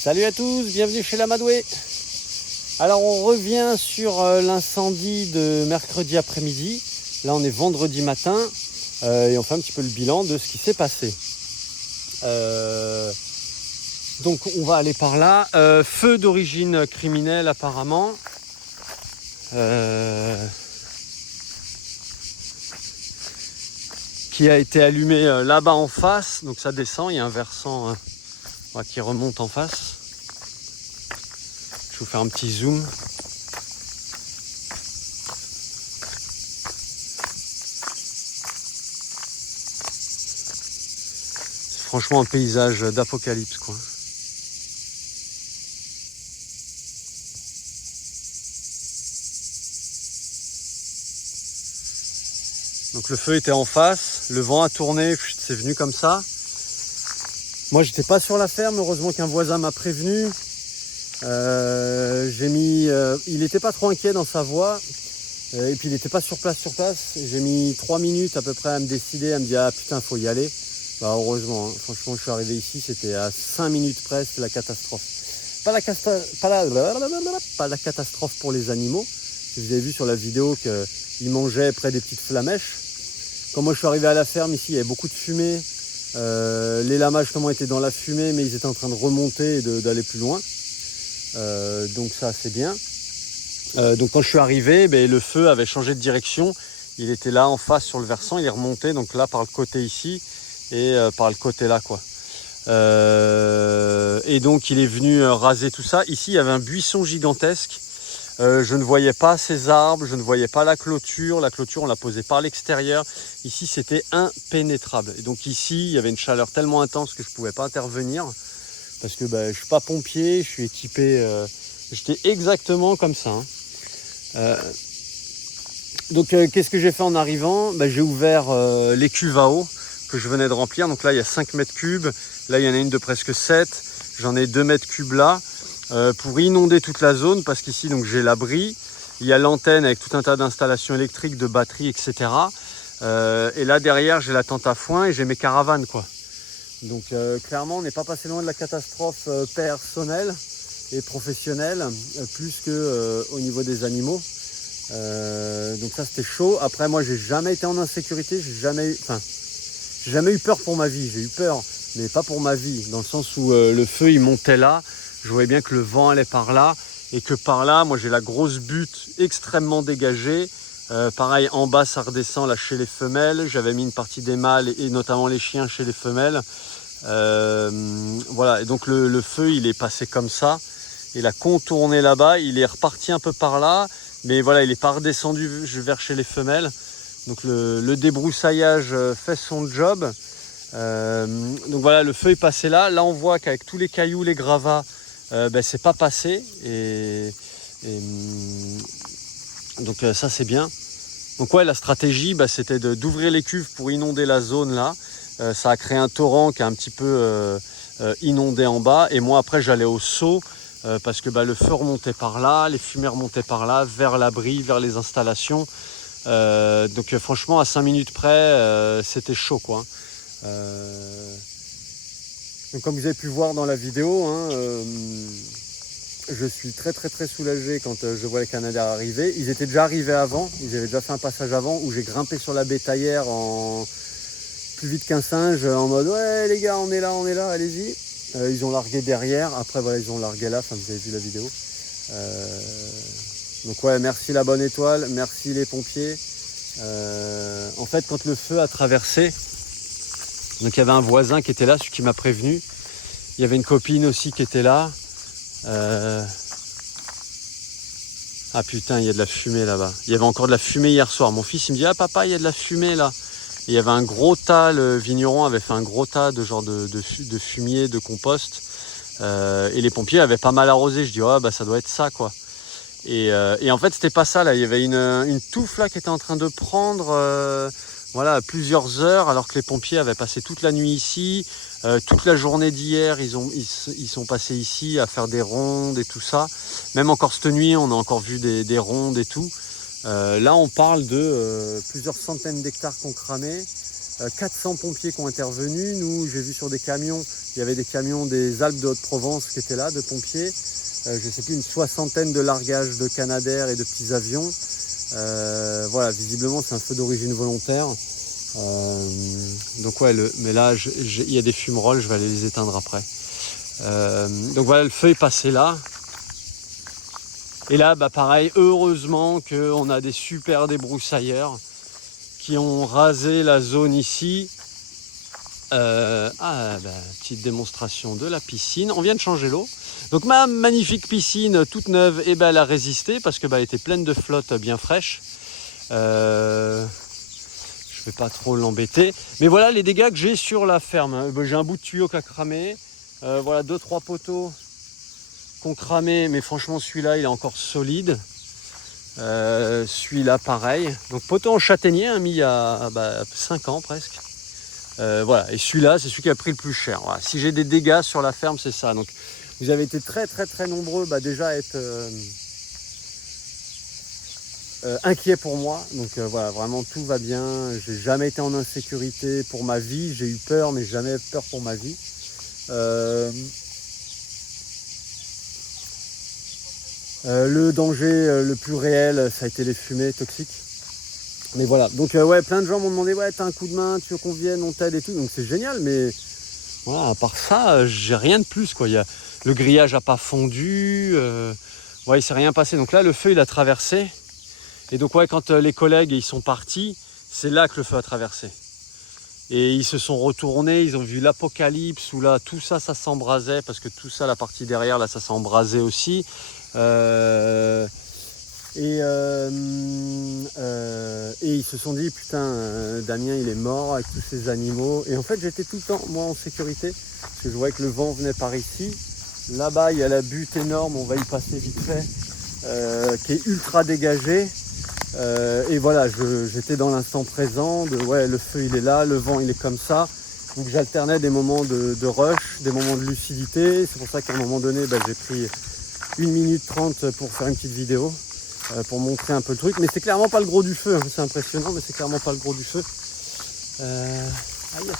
Salut à tous, bienvenue chez l'Amadoué. Alors on revient sur l'incendie de mercredi après-midi. Là on est vendredi matin et on fait un petit peu le bilan de ce qui s'est passé. Donc on va aller par là. Feu d'origine criminelle apparemment. Qui a été allumé là-bas en face. Donc ça descend, il y a un versant qui remonte en face. Je vais vous faire un petit zoom. C'est franchement un paysage d'apocalypse, quoi. Donc le feu était en face, le vent a tourné, c'est venu comme ça. Moi j'étais pas sur la ferme, heureusement qu'un voisin m'a prévenu. Il n'était pas trop inquiet dans sa voix, et puis il n'était pas sur place. J'ai mis 3 minutes à peu près à me décider, à me dire ah putain faut y aller. Bah heureusement, hein. Franchement je suis arrivé ici, c'était à 5 minutes près, c'était la catastrophe. Pas la catastrophe pour les animaux. Si vous avez vu sur la vidéo qu'ils mangeaient près des petites flamèches. Quand moi je suis arrivé à la ferme ici, il y avait beaucoup de fumée. Les lamas justement étaient dans la fumée, mais ils étaient en train de remonter et d'aller plus loin. Donc ça c'est bien. Donc quand je suis arrivé, le feu avait changé de direction. Il était là en face sur le versant, il est remonté donc là par le côté ici et par le côté là quoi. Et donc il est venu raser tout ça. Ici il y avait un buisson gigantesque. Je ne voyais pas ces arbres, je ne voyais pas la clôture. La clôture, on l'a posée par l'extérieur. Ici, c'était impénétrable. Et donc ici, il y avait une chaleur tellement intense que je ne pouvais pas intervenir. Parce que je ne suis pas pompier, je suis équipé... J'étais exactement comme ça. Donc, qu'est-ce que j'ai fait en arrivant ? J'ai ouvert les cuves à eau que je venais de remplir. Donc là, il y a 5 mètres cubes. Là, il y en a une de presque 7. J'en ai 2 mètres cubes là. Pour inonder toute la zone, parce qu'ici donc j'ai l'abri, il y a l'antenne avec tout un tas d'installations électriques, de batteries, etc. Et là derrière j'ai la tente à foin et j'ai mes caravanes quoi. Donc clairement on n'est pas passé loin de la catastrophe personnelle et professionnelle, plus que au niveau des animaux. Donc ça c'était chaud. Après moi j'ai jamais été en insécurité, j'ai jamais eu peur pour ma vie, j'ai eu peur, mais pas pour ma vie, dans le sens où le feu il montait là. Je voyais bien que le vent allait par là et que par là, moi j'ai la grosse butte extrêmement dégagée. Pareil, en bas ça redescend là chez les femelles. J'avais mis une partie des mâles et notamment les chiens chez les femelles. Voilà, et donc le feu il est passé comme ça. Il a contourné là-bas, il est reparti un peu par là. Mais voilà, il n'est pas redescendu vers chez les femelles. Donc le débroussaillage fait son job. Donc voilà, le feu est passé là. Là on voit qu'avec tous les cailloux, les gravats, c'est pas passé donc ça c'est bien. Donc ouais, la stratégie c'était d'ouvrir les cuves pour inonder la zone là. Ça a créé un torrent qui a un petit peu inondé en bas et moi après j'allais au seau parce que le feu remontait par là, les fumées remontaient par là vers l'abri, vers les installations. Donc franchement à 5 minutes près c'était chaud quoi. Donc comme vous avez pu voir dans la vidéo, je suis très soulagé quand je vois les Canadiens arriver. Ils étaient déjà arrivés avant, ils avaient déjà fait un passage avant où j'ai grimpé sur la bétaillère en plus vite qu'un singe en mode ouais les gars on est là, allez-y. Ils ont largué derrière, après voilà ils ont largué là, vous avez vu la vidéo. Donc ouais, merci la bonne étoile, merci les pompiers. En fait quand le feu a traversé, donc il y avait un voisin qui était là, celui qui m'a prévenu. Il y avait une copine aussi qui était là. Ah putain, il y a de la fumée là-bas. Il y avait encore de la fumée hier soir. Mon fils il me dit ah papa il y a de la fumée là. Et il y avait un gros tas, le vigneron avait fait un gros tas de genre de fumier, de compost. Et les pompiers avaient pas mal arrosé. Je dis ça doit être ça quoi. Et en fait c'était pas ça là. Il y avait une touffe là qui était en train de prendre plusieurs heures alors que les pompiers avaient passé toute la nuit ici. Toute la journée d'hier, ils sont passés ici à faire des rondes et tout ça. Même encore cette nuit, on a encore vu des rondes et tout. Là, on parle de plusieurs centaines d'hectares qu'on cramait. 400 pompiers qui ont intervenu. Nous, j'ai vu sur des camions, il y avait des camions des Alpes de Haute-Provence qui étaient là, de pompiers. Je ne sais plus, une soixantaine de largages de Canadair et de petits avions. Voilà, visiblement, c'est un feu d'origine volontaire. Donc ouais, mais là, il y a des fumerolles, je vais aller les éteindre après. Donc voilà, le feu est passé là. Et là, bah pareil, heureusement qu'on a des super débroussailleurs qui ont rasé la zone ici. Petite démonstration de la piscine. On vient de changer l'eau. Donc ma magnifique piscine toute neuve, elle a résisté parce que elle était pleine de flotte bien fraîche. Je vais pas trop l'embêter. Mais voilà les dégâts que j'ai sur la ferme. J'ai un bout de tuyau qui a cramé. Voilà 2-3 poteaux qui ont cramé, mais franchement celui-là il est encore solide. Celui-là pareil. Donc poteau en châtaignier mis il y a 5 ans presque. Voilà, et celui-là c'est celui qui a pris le plus cher. Voilà. Si j'ai des dégâts sur la ferme, c'est ça. Donc vous avez été très nombreux déjà à être inquiets pour moi. Donc voilà, vraiment tout va bien. J'ai jamais été en insécurité pour ma vie. J'ai eu peur, mais jamais peur pour ma vie. Le danger le plus réel, ça a été les fumées toxiques. Mais voilà, donc ouais, plein de gens m'ont demandé ouais, t'as un coup de main, tu veux qu'on vienne, on t'aide et tout. Donc c'est génial, mais voilà, à part ça, j'ai rien de plus quoi. Le grillage n'a pas fondu, ouais, il s'est rien passé. Donc là, le feu il a traversé. Et donc ouais, quand les collègues ils sont partis, c'est là que le feu a traversé. Et ils se sont retournés, ils ont vu l'apocalypse où là tout ça s'embrasait parce que tout ça, la partie derrière là, ça s'est embrasé aussi. Et ils se sont dit putain, Damien il est mort avec tous ces animaux. Et en fait j'étais tout le temps moi en sécurité parce que je voyais que le vent venait par ici. Là-bas il y a la butte énorme, on va y passer vite fait, qui est ultra dégagée. Et voilà, j'étais dans l'instant présent, ouais, le feu il est là, le vent il est comme ça. Donc j'alternais des moments de rush, des moments de lucidité. C'est pour ça qu'à un moment donné, j'ai pris 1 minute 30 pour faire une petite vidéo, pour montrer un peu le truc. Mais c'est clairement pas le gros du feu, hein. C'est impressionnant, mais c'est clairement pas le gros du feu. Yes.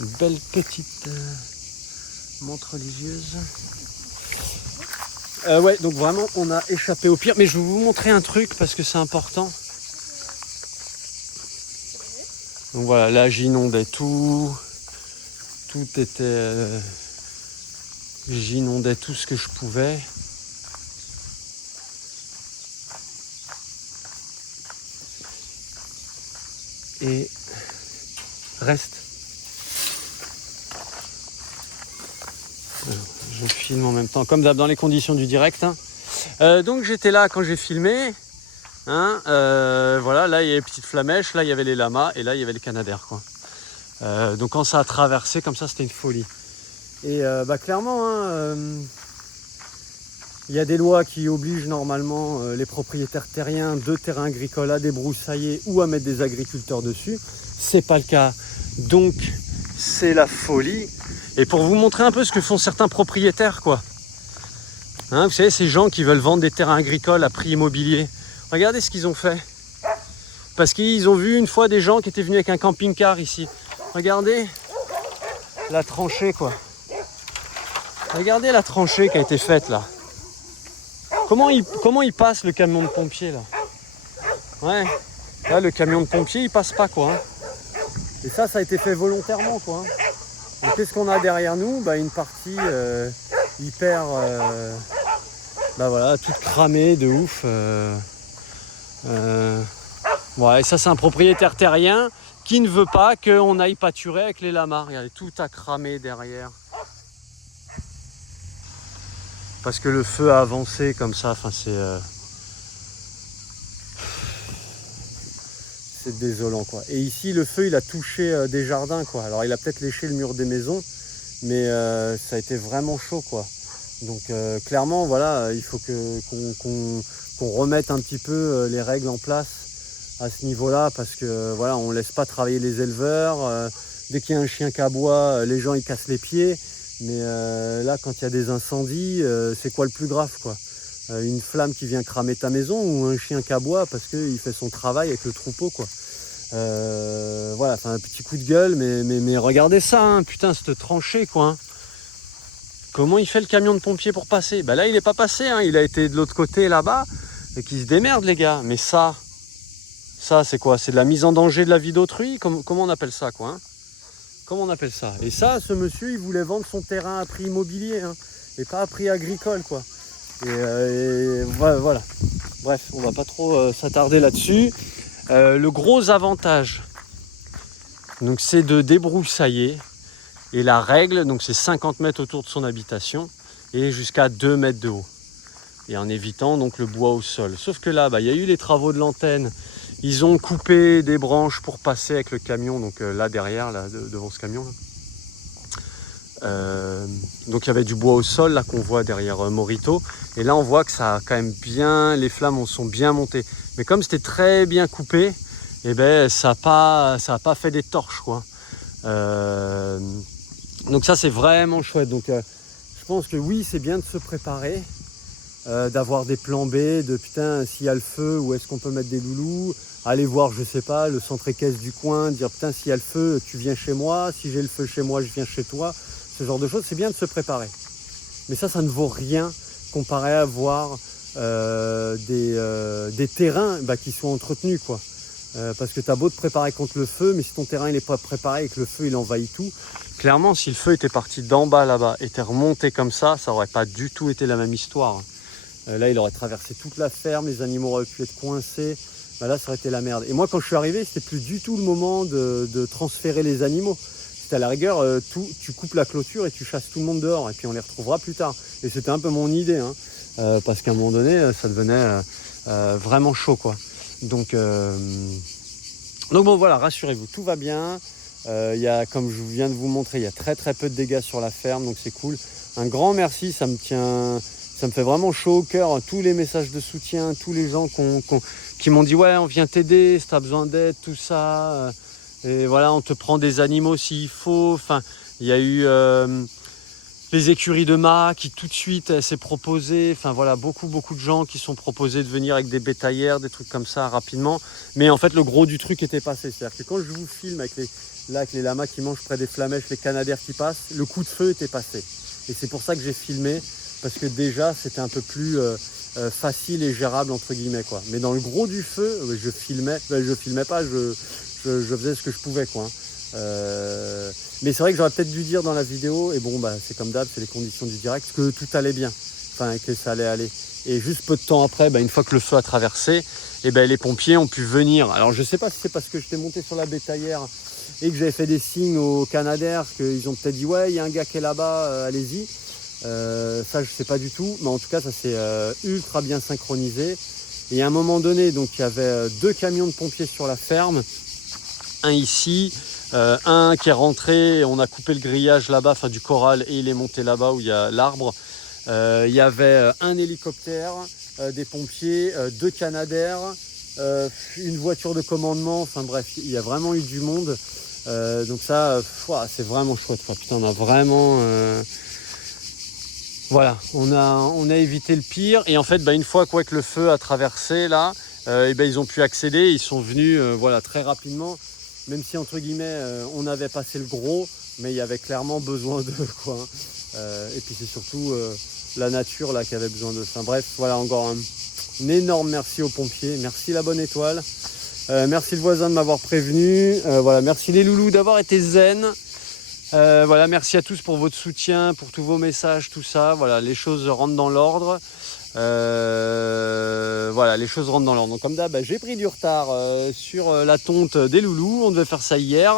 Une belle petite montre religieuse. Ouais, donc vraiment, on a échappé au pire. Mais je vais vous montrer un truc parce que c'est important. Donc voilà, là j'inondais tout. Tout était... J'inondais tout ce que je pouvais. Et reste. Je filme en même temps, comme d'hab dans les conditions du direct. Hein. Donc j'étais là quand j'ai filmé. Hein, voilà, là il y avait les petites flamèches, là il y avait les lamas et là il y avait les canadaires. Quoi. Donc quand ça a traversé comme ça, c'était une folie. Et clairement, hein, il y a des lois qui obligent normalement les propriétaires terriens de terrains agricoles à débroussailler ou à mettre des agriculteurs dessus. C'est pas le cas. Donc c'est la folie. Et pour vous montrer un peu ce que font certains propriétaires, quoi. Hein, vous savez, ces gens qui veulent vendre des terrains agricoles à prix immobilier. Regardez ce qu'ils ont fait. Parce qu'ils ont vu une fois des gens qui étaient venus avec un camping-car ici. Regardez la tranchée, quoi. Regardez la tranchée qui a été faite, là. Comment il passe, le camion de pompier, là? Ouais. Là, le camion de pompier, il passe pas, quoi. Hein. Et ça a été fait volontairement, quoi. Hein. Donc qu'est-ce qu'on a derrière nous? Une partie hyper voilà, toute cramée de ouf. Ouais, ça c'est un propriétaire terrien qui ne veut pas qu'on aille pâturer avec les lamas. Regardez, tout a cramé derrière. Parce que le feu a avancé comme ça, enfin c'est désolant quoi. Et ici le feu il a touché des jardins quoi. Alors il a peut-être léché le mur des maisons, mais ça a été vraiment chaud quoi. Donc clairement voilà, il faut qu'on remette un petit peu les règles en place à ce niveau-là, parce que voilà, on laisse pas travailler les éleveurs. Dès qu'il y a un chien qui aboie, les gens ils cassent les pieds. Mais là, quand il y a des incendies, c'est quoi le plus grave quoi? Une flamme qui vient cramer ta maison ou un chien qui aboie parce qu'il fait son travail avec le troupeau quoi. Voilà, enfin un petit coup de gueule, mais regardez ça, hein, putain, cette tranchée, quoi. Hein. Comment il fait le camion de pompier pour passer? Bah là, il n'est pas passé, hein, il a été de l'autre côté, là-bas, et qui se démerde, les gars. Mais ça c'est quoi? C'est de la mise en danger de la vie d'autrui? Comment on appelle ça, quoi, hein? Comment on appelle ça? Et ça, ce monsieur, il voulait vendre son terrain à prix immobilier, hein, et pas à prix agricole, quoi. Et voilà. Bref, on va pas trop s'attarder là-dessus. Le gros avantage, donc, c'est de débroussailler. Et la règle, donc c'est 50 mètres autour de son habitation et jusqu'à 2 mètres de haut. Et en évitant donc le bois au sol. Sauf que là, il y a eu les travaux de l'antenne. Ils ont coupé des branches pour passer avec le camion, donc là derrière, là, devant ce camion. Là. Donc il y avait du bois au sol là qu'on voit derrière Morito. Et là on voit que ça a quand même bien, les flammes sont bien montées. Mais comme c'était très bien coupé, eh ben, ça a pas fait des torches, quoi. Donc ça c'est vraiment chouette. Donc je pense que oui, c'est bien de se préparer, d'avoir des plans B, de putain, s'il y a le feu, où est-ce qu'on peut mettre des loulous, aller voir, je sais pas, le centre équestre du coin, dire putain, s'il y a le feu, tu viens chez moi, si j'ai le feu chez moi, je viens chez toi. Ce genre de choses, c'est bien de se préparer. Mais ça ne vaut rien comparé à voir des terrains qui sont entretenus, quoi. Parce que tu as beau te préparer contre le feu, mais si ton terrain n'est pas préparé et que le feu il envahit tout, clairement si le feu était parti d'en bas là-bas et était remonté comme ça n'aurait pas du tout été la même histoire. Là il aurait traversé toute la ferme, les animaux auraient pu être coincés, là ça aurait été la merde. Et moi quand je suis arrivé, c'était plus du tout le moment de transférer les animaux. C'était à la rigueur, tu coupes la clôture et tu chasses tout le monde dehors et puis on les retrouvera plus tard. Et c'était un peu mon idée, hein, parce qu'à un moment donné ça devenait vraiment chaud, quoi. Donc bon voilà, rassurez-vous, tout va bien. Y a, comme je viens de vous montrer, il y a très très peu de dégâts sur la ferme, donc c'est cool. Un grand merci, ça me fait vraiment chaud au cœur, tous les messages de soutien, tous les gens qui m'ont dit ouais, on vient t'aider si tu as besoin d'aide, tout ça. Et voilà, on te prend des animaux s'il faut. Enfin, il y a eu les écuries de Ma qui tout de suite s'est proposé. Enfin voilà, beaucoup de gens qui sont proposés de venir avec des bétaillères, des trucs comme ça rapidement. Mais en fait, le gros du truc était passé. C'est-à-dire que quand je vous filme avec les lamas qui mangent près des flamèches, les canadaires qui passent, le coup de feu était passé. Et c'est pour ça que j'ai filmé, parce que déjà c'était un peu plus facile et gérable entre guillemets, quoi. Mais dans le gros du feu, je filmais pas, je faisais ce que je pouvais, quoi. Mais c'est vrai que j'aurais peut-être dû dire dans la vidéo, et bon c'est comme d'hab, c'est les conditions du direct, que tout allait bien, enfin que ça allait aller. Et juste peu de temps après, une fois que le feu a traversé, les pompiers ont pu venir. Alors je sais pas si c'est parce que j'étais monté sur la bétaillère et que j'avais fait des signes aux canadaires, qu'ils ont peut-être dit ouais, il y a un gars qui est là-bas, allez-y. Ça je sais pas du tout, mais en tout cas ça s'est ultra bien synchronisé. Et à un moment donné, donc il y avait 2 camions de pompiers sur la ferme, un ici, un qui est rentré, on a coupé le grillage là-bas, enfin du corral, et il est monté là-bas où il y a l'arbre. Il y avait un hélicoptère, des pompiers, 2 canadaires, une voiture de commandement, enfin bref, il y a vraiment eu du monde. Donc ça, c'est vraiment chouette, quoi. Putain, on a vraiment... Voilà, on a évité le pire. Et en fait, une fois que le feu a traversé là, ils ont pu accéder. Ils sont venus très rapidement. Même si entre guillemets on avait passé le gros, mais il y avait clairement besoin d'eux, quoi. Et puis c'est surtout la nature là qui avait besoin d'eux. Enfin bref, voilà, encore un énorme merci aux pompiers. Merci la bonne étoile. Merci le voisin de m'avoir prévenu. Merci les loulous d'avoir été zen. Merci à tous pour votre soutien, pour tous vos messages, tout ça. Voilà, les choses rentrent dans l'ordre. Les choses rentrent dans l'ordre. Donc comme d'hab, j'ai pris du retard sur la tonte des loulous. On devait faire ça hier.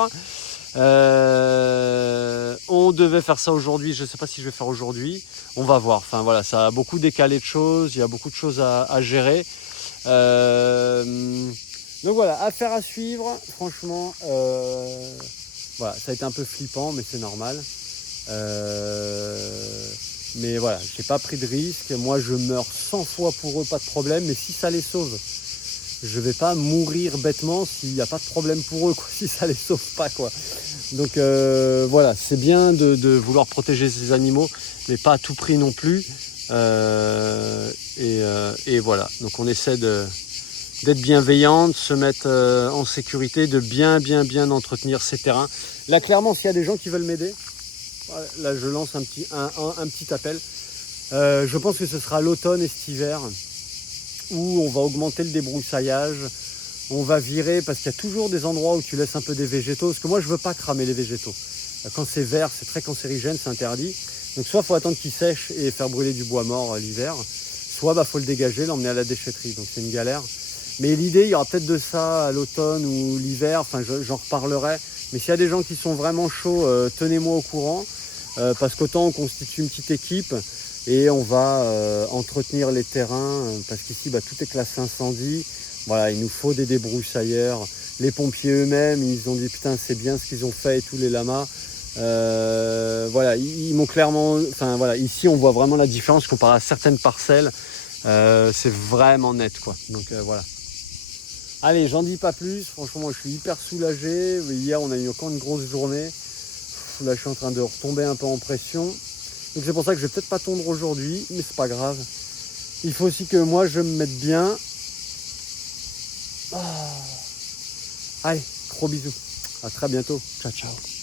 On devait faire ça aujourd'hui. Je ne sais pas si je vais faire aujourd'hui. On va voir. Enfin voilà, ça a beaucoup décalé de choses. Il y a beaucoup de choses à gérer. Donc voilà, affaire à suivre. Franchement, ça a été un peu flippant, mais c'est normal. Mais voilà, j'ai pas pris de risque. Moi, je meurs 100 fois pour eux, pas de problème. Mais si ça les sauve, je vais pas mourir bêtement s'il n'y a pas de problème pour eux, quoi, si ça les sauve pas, quoi. Donc c'est bien de vouloir protéger ces animaux, mais pas à tout prix non plus. Et voilà, donc on essaie d'être bienveillant, de se mettre en sécurité, de bien entretenir ces terrains. Là, clairement, s'il y a des gens qui veulent m'aider, là, je lance un petit appel. Je pense que ce sera l'automne et cet hiver où on va augmenter le débroussaillage. On va virer, parce qu'il y a toujours des endroits où tu laisses un peu des végétaux. Parce que moi, je ne veux pas cramer les végétaux. Quand c'est vert, c'est très cancérigène, c'est interdit. Donc soit il faut attendre qu'il sèche et faire brûler du bois mort l'hiver, soit il faut le dégager, l'emmener à la déchetterie. Donc c'est une galère. Mais l'idée, il y aura peut-être de ça à l'automne ou l'hiver, enfin j'en reparlerai. Mais s'il y a des gens qui sont vraiment chauds, tenez-moi au courant. Parce qu'autant on constitue une petite équipe et on va entretenir les terrains. Parce qu'ici, tout est classé incendie. Voilà, il nous faut des débroussailleurs. Les pompiers eux-mêmes, ils ont dit putain c'est bien ce qu'ils ont fait et tous les lamas. Voilà, ils m'ont clairement... Enfin voilà, ici on voit vraiment la différence comparé à certaines parcelles. C'est vraiment net quoi. Donc voilà. Allez, j'en dis pas plus. Franchement, moi je suis hyper soulagé. Hier on a eu encore une grosse journée. Là je suis en train de retomber un peu en pression. Donc c'est pour ça que je vais peut-être pas tondre aujourd'hui, mais c'est pas grave. Il faut aussi que moi je me mette bien. Allez, gros bisous. À très bientôt. Ciao, ciao.